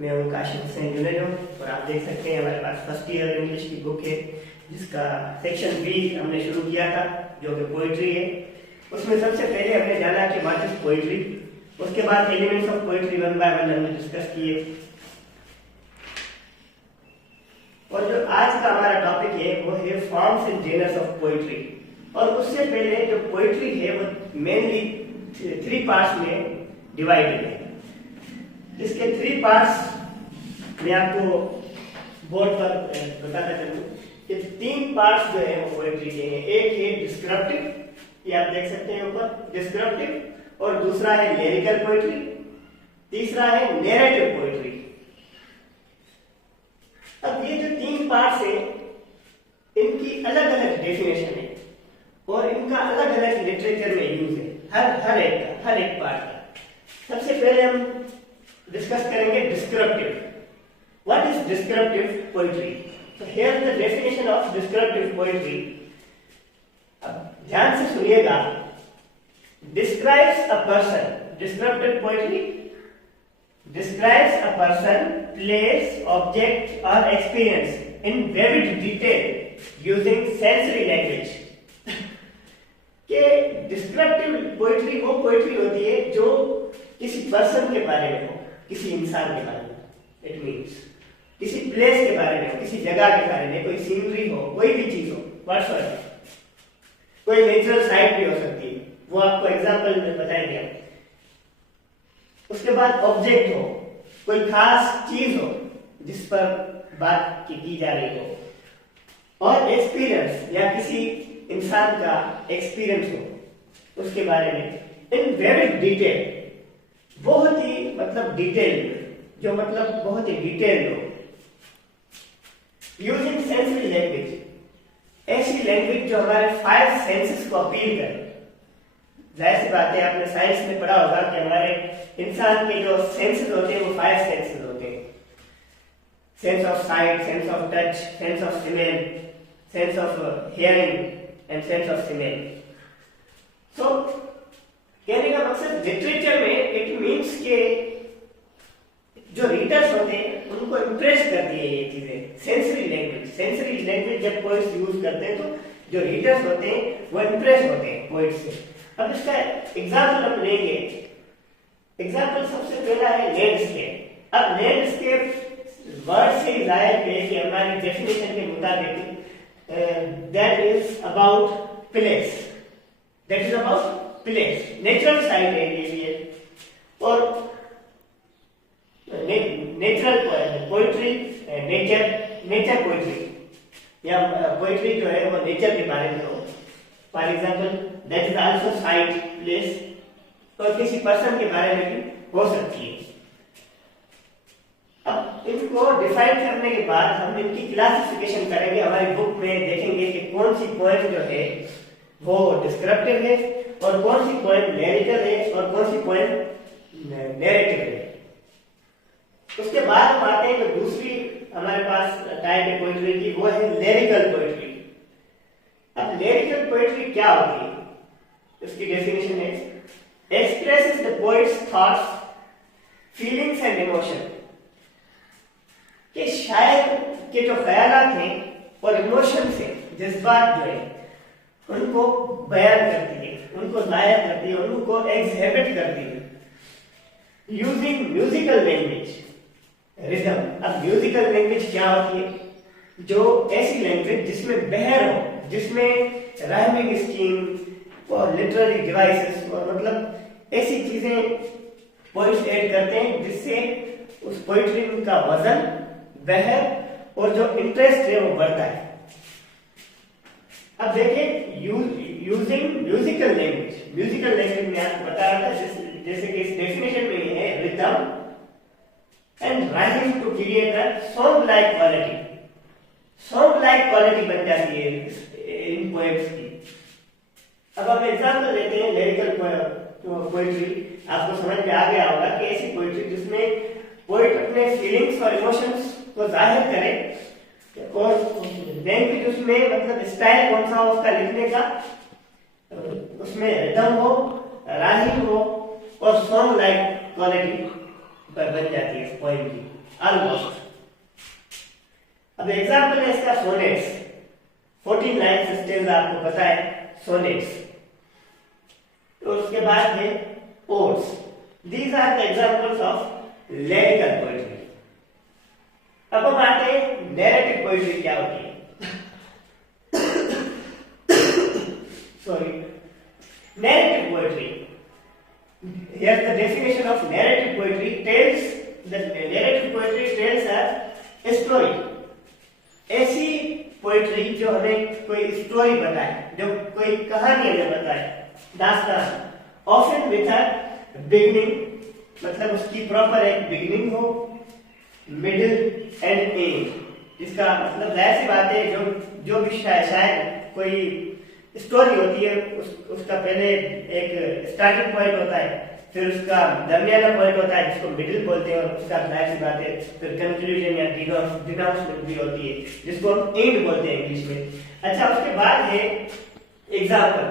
मैं हूँ काशिफ हुसैन जुनेजो और आप देख सकते हैं हमारे पास फर्स्ट ईयर इंग्लिश की बुक है जिसका सेक्शन बी हमने शुरू किया था जो कि पोइट्री है। उसमें सबसे पहले हमने जाना कि व्हाट इज पोइट्री, उसके बाद elements of poetry one by one हमने डिस्कस किए। और जो आज का हमारा टॉपिक है वो है forms and genres of poetry. और उससे पहले जो पोइट्री है वो मेनली 3 पार्ट्स में डिवाइडेड है। इसके 3 पार्ट्स मैं आपको बोर्ड पर बताता चलूं कि 3 पार्ट्स जो है वो पोएट्री के हैं। एक है डिस्क्रिप्टिव, ये आप देख सकते हैं ऊपर डिस्क्रिप्टिव, और दूसरा है लिरिकल पोएट्री, तीसरा है नैरेटिव पोएट्री। अब ये जो 3 पार्ट्स हैं इनकी अलग अलग डेफिनेशन है और इनका अलग अलग लिटरेचर में यूज है हर एक पार्ट का। सबसे पहले हम डिस्कस करेंगे descriptive. What is descriptive poetry? So here is the definition of descriptive poetry. अब ध्यान से सुनिएगा। Describes a person, descriptive poetry describes a person, place, object or experience in vivid detail using sensory language. कि descriptive poetry वो poetry होती है जो किसी पर्सन के बारे में हो, किसी इंसान के बारे में, इट मीन्स किसी प्लेस के बारे में हो, किसी जगह के बारे में, कोई सीनरी हो, कोई भी चीज हो, व्हाट्सएवर, कोई नेचुरल साइट भी हो सकती है, वो आपको एग्जांपल में बताएंगे। उसके बाद ऑब्जेक्ट हो, कोई खास चीज हो जिस पर बात की जा रही हो, और एक्सपीरियंस या किसी इंसान का एक्सपीरियंस हो उसके बारे में इन वेरी डिटेल, बहुत ही मतलब डिटेल, जो मतलब बहुत ही डिटेल हो, यूजिंग सेंसरी लैंग्वेज, ऐसी लैंग्वेज जो हमारे 5 सेंसेस को अपील करे। जाहिर सी बात है, आपने साइंस में पढ़ा होगा कि हमारे इंसान के जो सेंसेस होते हैं वो 5 सेंसेस होते हैं। Sense of sight, sense of touch, sense of smell, sense of hearing and sense of smell. So कहने का मकसद लिटरेचर में इट मींस के जो रीडर्स होते हैं उनको इंप्रेस करती है ये चीजें। सेंसरी लैंग्वेज जब पोएट्स यूज करते हैं तो जो रीडर्स होते हैं वो इंप्रेस होते हैं पोएट से। अब इसका एग्जाम्पल हम लेंगे। एग्जाम्पल सबसे पहला है लैंडस्केप। अब लैंडस्केप वर्ड से जाहिर है कि हमारी डेफिनेशन के मुताबिक that is about place, that is about place, natural site है ये लिए। और नेचुरल पोएट्री, नेचर पोएट्री या पोएट्री जो है वो नेचर के बारे में हो। For example that is also site, place, और किसी पर्सन के बारे में भी हो सकती है। अब इनको डिफाइन करने के बाद हम इनकी क्लासिफिकेशन करेंगे। हमारी बुक में देखेंगे कि कौन सी पोएम जो है वो डिस्क्रिप्टिव है और कौन सी पोएम लिरिकल है और कौन सी पोएम नैरेटिव है। उसके बाद हम आते हैं तो दूसरी हमारे पास टाइप है पोएट्री की, वो है लिरिकल पोएट्री। अब लिरिकल पोएट्री क्या होती है? इसकी डेफिनेशन है expresses the poet's thoughts, feelings and emotion। कि शायर के जो ख्यालात हैं और इमोशन से, जज्बात जो है उनको बयान करती है, उनको जाहिर करती है, उनको एग्जिबिट करती है यूजिंग म्यूजिकल लैंग्वेज, रिदम। अब म्यूजिकल लैंग्वेज क्या होती है? जो ऐसी लैंग्वेज जिसमें बहर हो, जिसमें राइमिंग स्कीम और लिटरेरी डिवाइसेस और मतलब ऐसी चीजें पोइट्स ऐड करते हैं जिससे उस पोइट्री का वजन, बहर और जो इंटरेस्ट है वो बढ़ता है। अब देखिए using musical language, musical language में आपको बता रहा था जैसे कि इस डेफिनेशन में ये है rhythm and rhyming to create a song like quality. Song like quality बन जाती है इन पोएम्स की। अब हम एग्जांपल लेते हैं लिरिकल पोएट्री। आपको समझ में आ गया होगा कि ऐसी पोएट्री जिसमें पोएट अपने फीलिंग्स और इमोशंस को जाहिर करे और लैंग्वेज उसमें मतलब स्टाइल कौन सा हो उसका लिखने का, उसमें रिदम हो, राइमिंग हो और सॉन्ग लाइक क्वालिटी बन जाती है इस पोएम की ऑलमोस्ट। अब एग्जांपल है इसका सोनेट्स, 14 लाइन सिस्टम्स आपको पता है सोनेट्स। तो उसके बाद है odes, these are the examples of lyrical poetry. अब हम आते हैं नैरेटिव पोएट्री क्या होती है। Sorry, narrative poetry. Here's the definition of narrative poetry. Narrative poetry tells a story. ऐसी पोएट्री जो हमें कोई स्टोरी बताए, जो कोई कहानी हमें बताए, दास्तान, often with a beginning, मतलब उसकी प्रॉपर एक बिगिनिंग हो, मिडिल एंड एंड। जिसका मतलब जाहिर सी बात है जो भी शायद कोई स्टोरी होती है उसका पहले एक स्टार्टिंग पॉइंट होता है, फिर उसका दरमियाना पॉइंट होता है जिसको मिडिल बोलते हैं, और उसका जाहिर सी बात है फिर कंक्लूजन या डिनाउंसमेंट भी होती है जिसको हम एंड बोलते हैं इंग्लिश में। अच्छा, उसके बाद है एग्जाम्पल।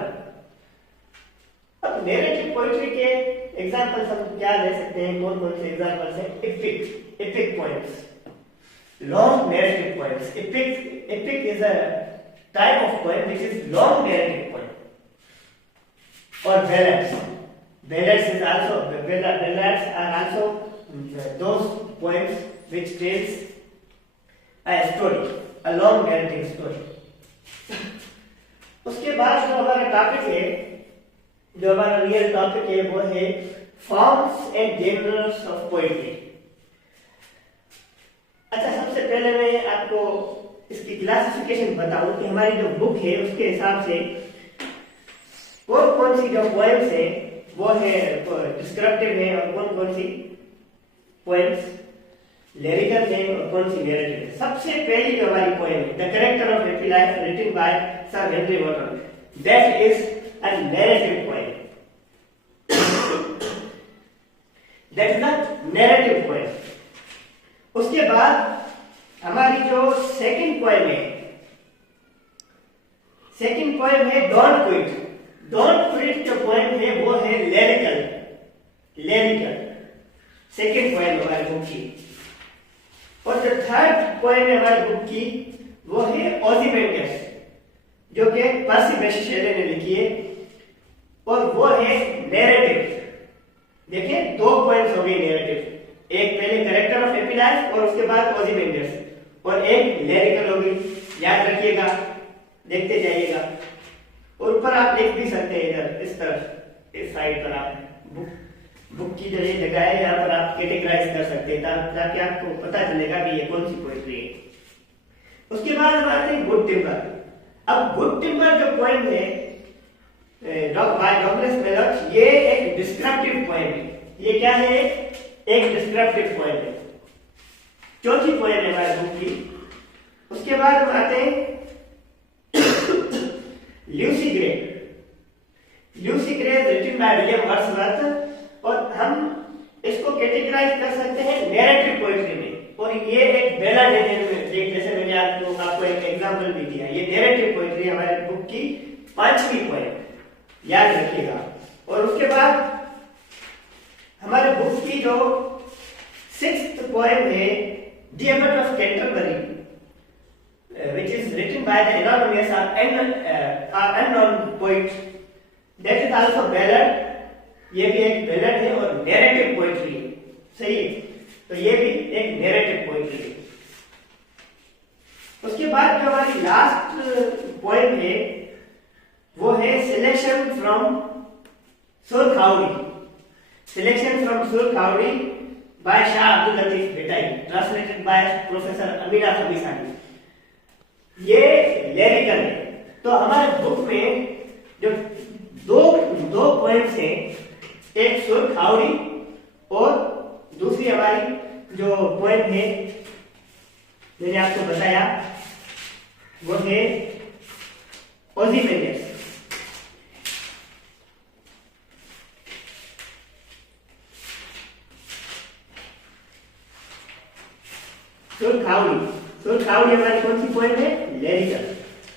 अब नैरेटिव पोएट्री के एग्जाम्पल्स हम क्या ले सकते हैं, कौन कौन से एग्जाम्पल्स हैं? Epic poems, long narrative poems. Epic is a type of poem which is long narrative poem, or ballads are also those poems which tells a story, a long narrative story। उसके बाद जो हमारा topic है, जो हमारा real topic है, वो है forms and genres of poetry. अच्छा, सबसे पहले मैं आपको इसकी क्लासिफिकेशन बताऊं कि हमारी जो बुक है उसके हिसाब से कौन कौन सी जो पोएम्स है वो है डिस्क्रिप्टिव है, और कौन कौन सी पोएम्स लिरिकल है, और कौन सी नैरेटिव है। सबसे पहली जो हमारी पोएम है the character of happy life written by sir Henry Wotton, that is a narrative poem. That is a narrative poem. उसके बाद हमारी जो सेकंड पोएम है डोंट क्विट जो पोएम है वो है लिरिकल सेकंड पोएम हमारी बुक की। और जो थर्ड पोएम है हमारी बुक की वो है ओzymandias, जो कि पर्सी bysshe शेले ने लिखी है, और वो है नैरेटिव। देखिए, दो पोएम्स हो गई नैरेटिव, एक पहले कैरेक्टर ऑफ हैप्पी लाइफ और उसके बाद ओzymandias, और एक लिरिकल हो गई। याद रखिएगा, देखते जाइएगा। और ऊपर आप लिख भी सकते हैं, इधर इस तरफ इस साइड पर आप बुक की जो ये जगह है यहाँ पर आप कैटेगराइज कर सकते हैं, ताकि आपको पता चलेगा कि ये कौन सी पोएट्री है। उसके बाद हम आते हैं गुड टिम्बर। अब गुड टिम्बर जो पोएम है बाय डॉगलस मैलॉच, ये एक डिस्क्रिप्टिव पोएम है। ये क्या है? एक डिस्क्रिप्टिव पोएम है, चौथी पोएम है हमारी बुक की। उसके बाद हम आते हैं Lucy Gray written by William Wordsworth, और हम इसको कैटेगराइज कर सकते हैं नैरेटिव पोएट्री में। और ये एक बेलाड है, जैसे मैंने आपको एक एग्जांपल भी दिया। ये नैरेटिव पोएट्री हमारे बुक की पांचवी पोएम, याद रखिएगा। और उसके बाद हमारे बुक की जो सिक्स्थ पोएम है the Abbott of Canterbury, which is written by the anonymous or unknown poet, that is also ballad। ये भी एक बैलेड है और नैरेटिव पोएट्री है, सही है। तो ये भी एक नैरेटिव पोएट्री है। उसके बाद जो हमारी लास्ट पोएम है वो है सिलेक्शन फ्रॉम सुरखावड़ी by Shah Abdul Latif Bhitai, translated by professor Amina Khamisani. ये लिरिकल है। तो हमारे बुक में जो दो पोएम्स हैं, एक सुरखावड़ी और दूसरी हमारी जो पोएम है मैंने आपको बताया वो है ओzymandias। सुरखावड़ी हमारी कौन सी पोएम है? लिरिकल।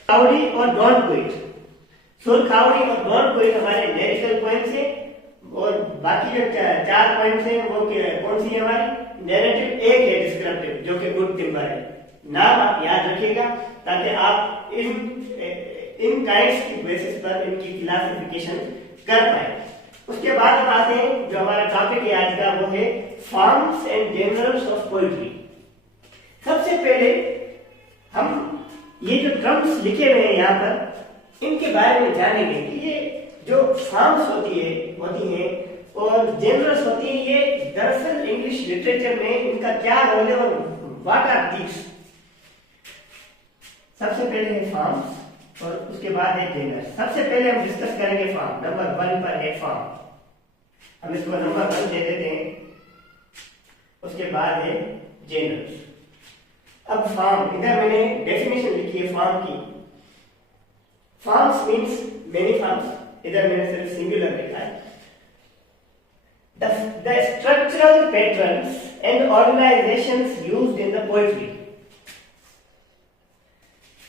सुरखावड़ी और डोंट क्विट हमारे लिरिकल पोएम्स है, और बाकी जो चार पॉइंट्स हैं वो कौन सी है हमारी? नैरेटिव एक है डिस्क्रिप्टिव जो कि गुड टिम्बर है। नाम आप याद रखिएगा ताकि आप इन काइंड्स की बेसिस पर इनकी क्लासिफिकेशन कर पाए। उसके बाद हम आते हैं जो हमारा टॉपिक है आज का, वो है फॉर्म्स एंड जेनरल्स ऑफ पोएट्री। सबसे पहले हम ये जो टर्म्स लिखे हुए हैं यहाँ पर इनके बारे में जानेंगे कि ये जो फॉर्म्स होती हैं और जेनरल्स होती हैं, ये दरअसल इंग्लिश लिटरेचर में इनका क्या रोल है और व्हाट आर दीस। सबसे पहले है फॉर्म्स और उसके बाद है जेनरल्स। सबसे पहले हम डिस्कस करेंगे फॉर्म। नंबर 1 पर है फॉर्म, हम इसको नंबर 1 दे देते हैं। उसके बाद है जेनरल्स। अब फॉर्म, इधर मैंने डेफिनेशन लिखी है फॉर्म की। फॉर्म्स मींस मेनी फॉर्म्स, इधर मैंने सिर्फ सिंगुलर लिखा है। The structural patterns and organizations used in the poetry.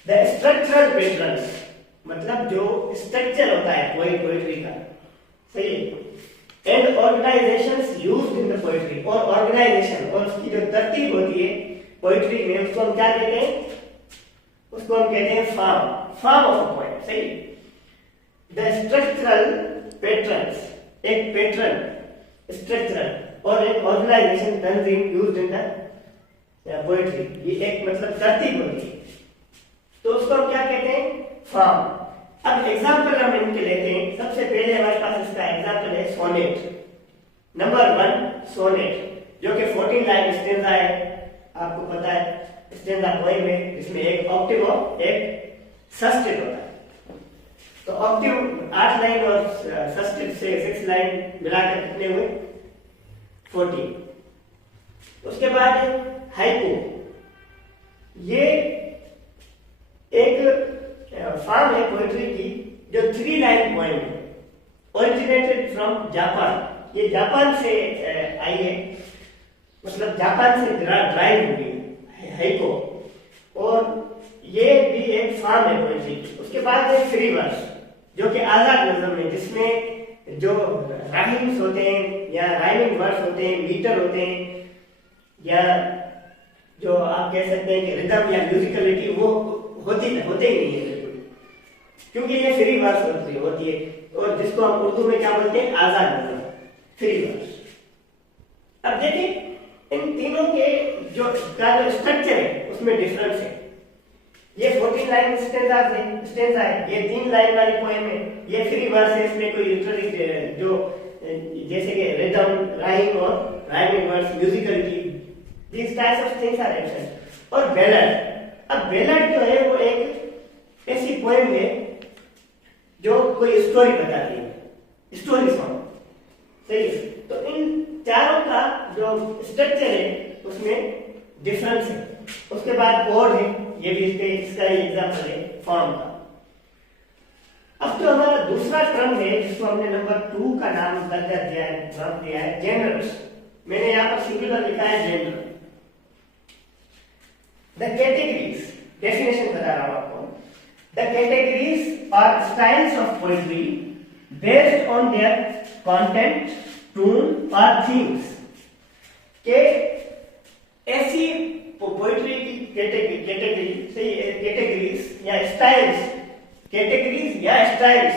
The structural patterns मतलब जो स्ट्रक्चर होता है पोएट्री का, सही है। And organisations used in the poetry, और ऑर्गेनाइजेशन और उसकी जो तरतीब होती है पोएट्री में, उसको हम क्या कहते हैं? उसको हम कहते हैं फॉर्म ऑफ अ पोएम, सही। द स्ट्रक्चरल पैटर्न्स, एक पैटर्न स्ट्रक्चरल और एक ऑर्गेनाइजेशन तंजीम यूज्ड इन द पोएट्री, ये एक मतलब तरतीब होती है, तो उसको हम क्या कहते हैं? फॉर्म। अब एग्जांपल हम इनके लेते हैं। सबसे पहले हमारे पास इसका एग्जांपल है सोनेट। नंबर 1 सोनेट, जो कि 14 लाइन स्टेंजा है, आपको पता है स्टेंजा पोएम है जिसमें एक ऑक्टेव और एक सस्टेट होता है। तो ऑक्टेव 8 लाइन और सस्टेट से 6 लाइन मिलाकर कितने हुए? 14। उसके बाद हाइकू, ये एक फॉर्म है पोएट्री की जो 3 लाइन पोएम है, ओरिजिनेटेड फ्रॉम जापान। ये जापान से आई है, मतलब जापान से ड्राइव हुई है हाइको, और ये भी एक फॉर्म है पोएट्री की। उसके बाद है फ्री वर्स, जो कि आजाद नज़म है, जिसमें जो राइम्स होते हैं या राइमिंग वर्स होते हैं, मीटर होते हैं, या जो आप कह सकते हैं कि रिदम या म्यूजिकलिटी वो होते ही नहीं है बिल्कुल, क्योंकि ये फ्री वर्स होती है, और जिसको हम उर्दू में क्या बोलते हैं? आजाद नज़म, फ्री वर्स। अब देखिए इन तीनों के जो स्ट्रक्चर है उसमें डिफरेंस है। ये 14 लाइन स्टेंजा है, ये 3 लाइन वाली पोएम है, ये फ्री वर्स है, इसमें कोई लिटरेरी जो जैसे कि रिदम, राइम और rhyming words, musicality, this types of things are absent. और बैलड, अब बैलड जो है वो एक ऐसी पोएम है जो कोई स्टोरी बताती है, स्टोरी सॉन्ग, सही है। तो इन चारों का जो स्ट्रक्चर है उसमें डिफरेंस है। उसके बाद कोड है, ये भी इसका एग्जांपल है फॉर्म का। अब जो हमारा दूसरा टर्म है जिसको हमने नंबर 2 का नाम दर्जा दिया है जेनरल्स। मैंने यहाँ पर सिंगुलर लिखा है जेनरल। द कैटेगरीज, डेफिनेशन बता रहा हूं आपको। The categories are styles of poetry based on their content, tone और थीम्स। के ऐसी पोएट्री की कैटेगरीज या स्टाइल्स, कैटेगरीज या स्टाइल्स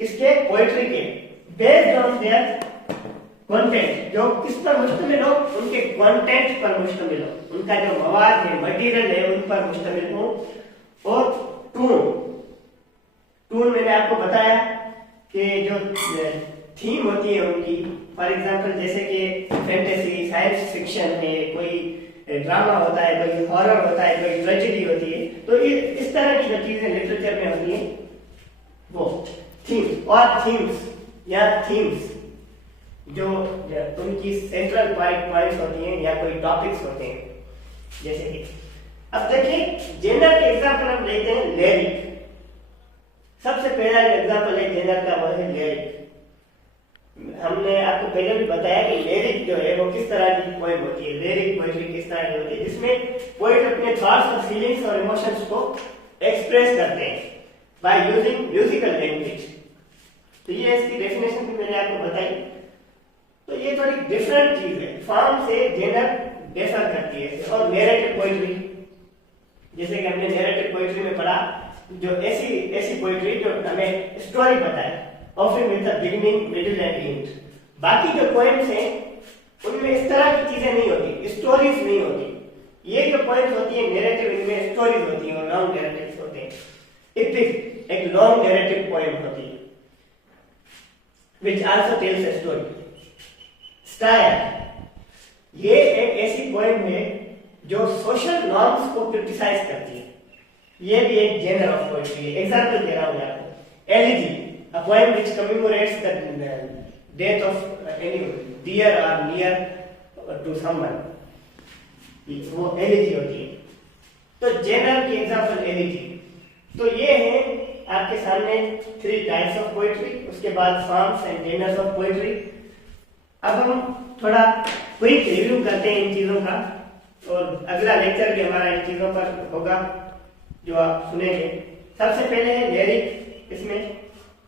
इसके पोएट्री के बेस्ड ऑन देयर कंटेंट, जो किस पर मुश्तमिल हो? उनके कंटेंट पर मुश्तमिल हो, उनका जो मवाद है, मटेरियल है, उन पर मुश्तमिल हो। और टून मैंने आपको बताया कि जो थीम होती है उनकी, फॉर एग्जांपल जैसे कि फैंटेसी, साइंस फिक्शन है, कोई ड्रामा होता है, कोई हॉरर होता है, कोई ट्रेजेडी होती है, तो इस तरह की जो चीजें लिटरेचर में होती है वो थीम और थीम्स या थीम्स जो उनकी सेंट्रल पॉइंट्स होती हैं या कोई टॉपिक्स होते हैं, जैसे कि अब देखिए जेनर के एग्जांपल हम लेते हैं लिरिक। सबसे पहला जो एग्जांपल है जेनर का वो है लिरिक। हमने आपको पहले भी बताया कि लिरिक जो है वो किस तरह की पोएम होती है, लिरिक पोएट्री किस तरह की होती है, जिसमें पोएट अपने थॉट्स और फीलिंग्स और इमोशंस को एक्सप्रेस करते हैं बाय यूजिंग म्यूजिकल लैंग्वेज। तो ये इसकी डेफिनेशन भी मैंने आपको बताई। तो ये थोड़ी डिफरेंट चीज है, फॉर्म से जेनर डिफर करती है। और नैरेटिव पोइट्री, जैसे कि हमने नैरेटिव पोइट्री में पढ़ा, जो ऐसी पोइट्री जो हमें स्टोरी बताए, often with the beginning middle and and. बाकी जो पोएम्स हैं उनमें इस तरह की चीजें नहीं होती, स्टोरीज नहीं होती। ये जो पोएम्स होती है नैरेटिव, इनमें स्टोरीज होती हैं और लॉन्ग नैरेटिव्स होते हैं। एपिक एक लॉन्ग नैरेटिव पोएम होती है which also tells a story. Stair ये एक ऐसी पोएम है जो सोशल नॉर्म्स को क्रिटिसाइज करती है। ये भी एक जेनर ऑफ पोएट्री है। एग्जांपल दे रहा हूं मैं आपको। Elegy, a poem which commemorates the death of any dear or near to someone, वो एलिजी होती है। तो जेनर की एग्जांपल एलिजी। तो ये है आपके सामने 3 टाइप्स ऑफ पोएट्री, उसके बाद forms and genres of poetry. अब हम थोड़ा क्विक रिव्यू करते हैं इन चीजों का, और अगला लेक्चर भी हमारा इन चीजों पर होगा जो आप सुनेंगे। सबसे पहले है लिरिक। इसमें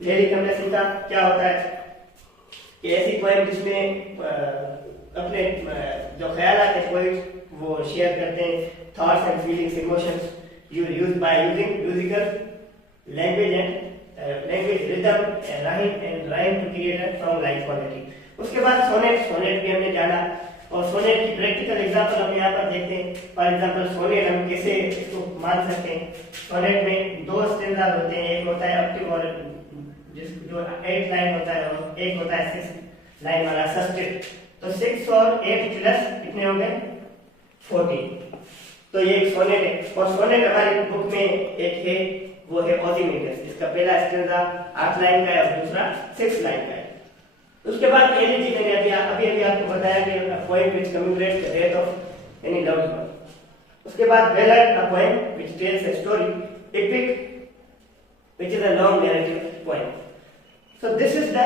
लिरिक हमने सीखा क्या होता है कि ऐसी पोएम जिसमें अपने जो ख्यालात है पोएट वो शेयर करते हैं, thoughts and feelings, emotions used by using musical language rhythm and rhyme to create a song like quality. उसके बाद सोनेट भी हमने जाना, और सोनेट की प्रैक्टिकल एग्जांपल हम यहाँ पर देखते हैं। फॉर एग्जांपल सोनेट हम कैसे इसको मान सकते हैं। सोनेट में 2 स्टैंजा होते हैं, एक होता है ऑक्टेव और जो 8 लाइन होता है, और एक होता है 6 लाइन वाला सस्टेट। तो 6 और 8 प्लस कितने हो गए 40। तो ये एक सोनेट है। और सोनेट हमारी बुक में एक है, वो है ओजिमेंटस, जिसका पहला स्टैंजा 8 लाइन का है और दूसरा 6 लाइन का है। उसके बाद एलिजी मैंने अभी आपको बताया कि poem which commemorates the death of any loved one. उसके बाद ballad, a poem which tales a story. Epic which is a long narrative poem. So this is the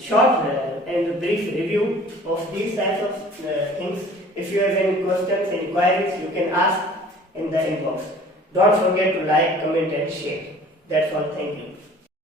short and brief review of these types of things. If you have any questions, any queries, you can ask in the inbox. Don't forget to like, comment and share. That's all. Thank you.